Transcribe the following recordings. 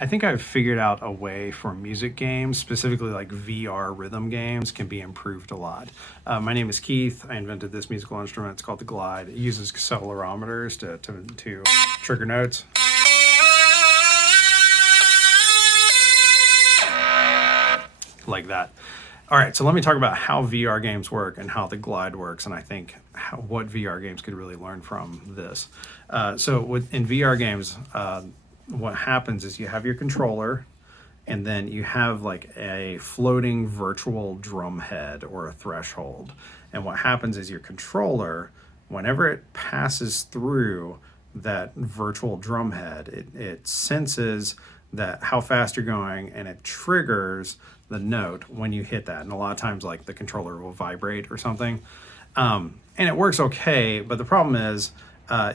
I think I've figured out a way for music games, specifically like VR rhythm games, can be improved a lot. My name is Keith. I invented this musical instrument. It's called the Glide. It uses accelerometers to trigger notes. Like that. All right, so let me talk about how VR games work and how the Glide works, and I think what VR games could really learn from this. In VR games, what happens is you have your controller, and then you have like a floating virtual drum head or a threshold. And what happens is your controller, whenever it passes through that virtual drum head, it senses that how fast you're going, and it triggers the note when you hit that. And a lot of times like the controller will vibrate or something. And it works okay, but the problem is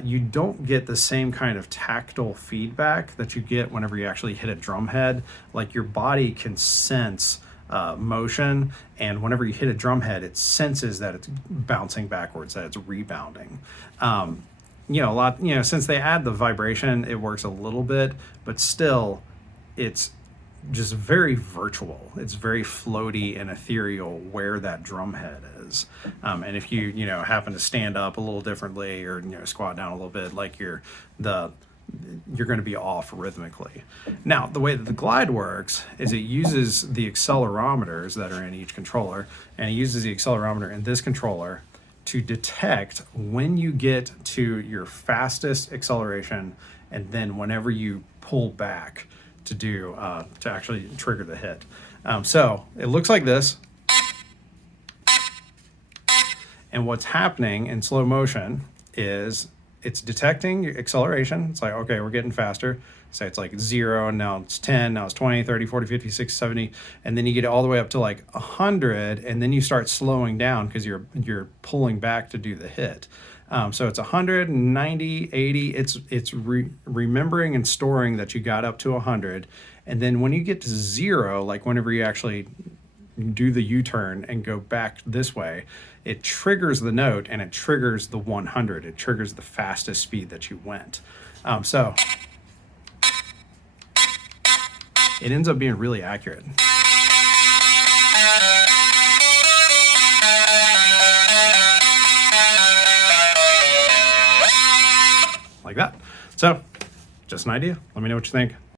you don't get the same kind of tactile feedback that you get whenever you actually hit a drum head. Like your body can sense motion, and whenever you hit a drum head, it senses that it's bouncing backwards, that it's rebounding. Since they add the vibration, it works a little bit, but still, it's just very virtual. It's very floaty and ethereal where that drum head is. And if you happen to stand up a little differently or squat down a little bit, like you're going to be off rhythmically. Now, the way that the Glide works is it uses the accelerometers that are in each controller, and it uses the accelerometer in this controller to detect when you get to your fastest acceleration, and then whenever you pull back to actually trigger the hit. So it looks like this. And what's happening in slow motion is it's detecting your acceleration. It's like, okay, we're getting faster. Say it's like 0, and now it's 10, now it's 20, 30, 40, 50, 60, 70. And then you get it all the way up to like 100, and then you start slowing down because you're pulling back to do the hit. So it's 100, 90, 80. It's remembering and storing that you got up to 100. And then when you get to 0, like whenever you actually do the U-turn and go back this way, it triggers the note, and it triggers the 100. It triggers the fastest speed that you went. So it ends up being really accurate. Like that. So just an idea. Let me know what you think.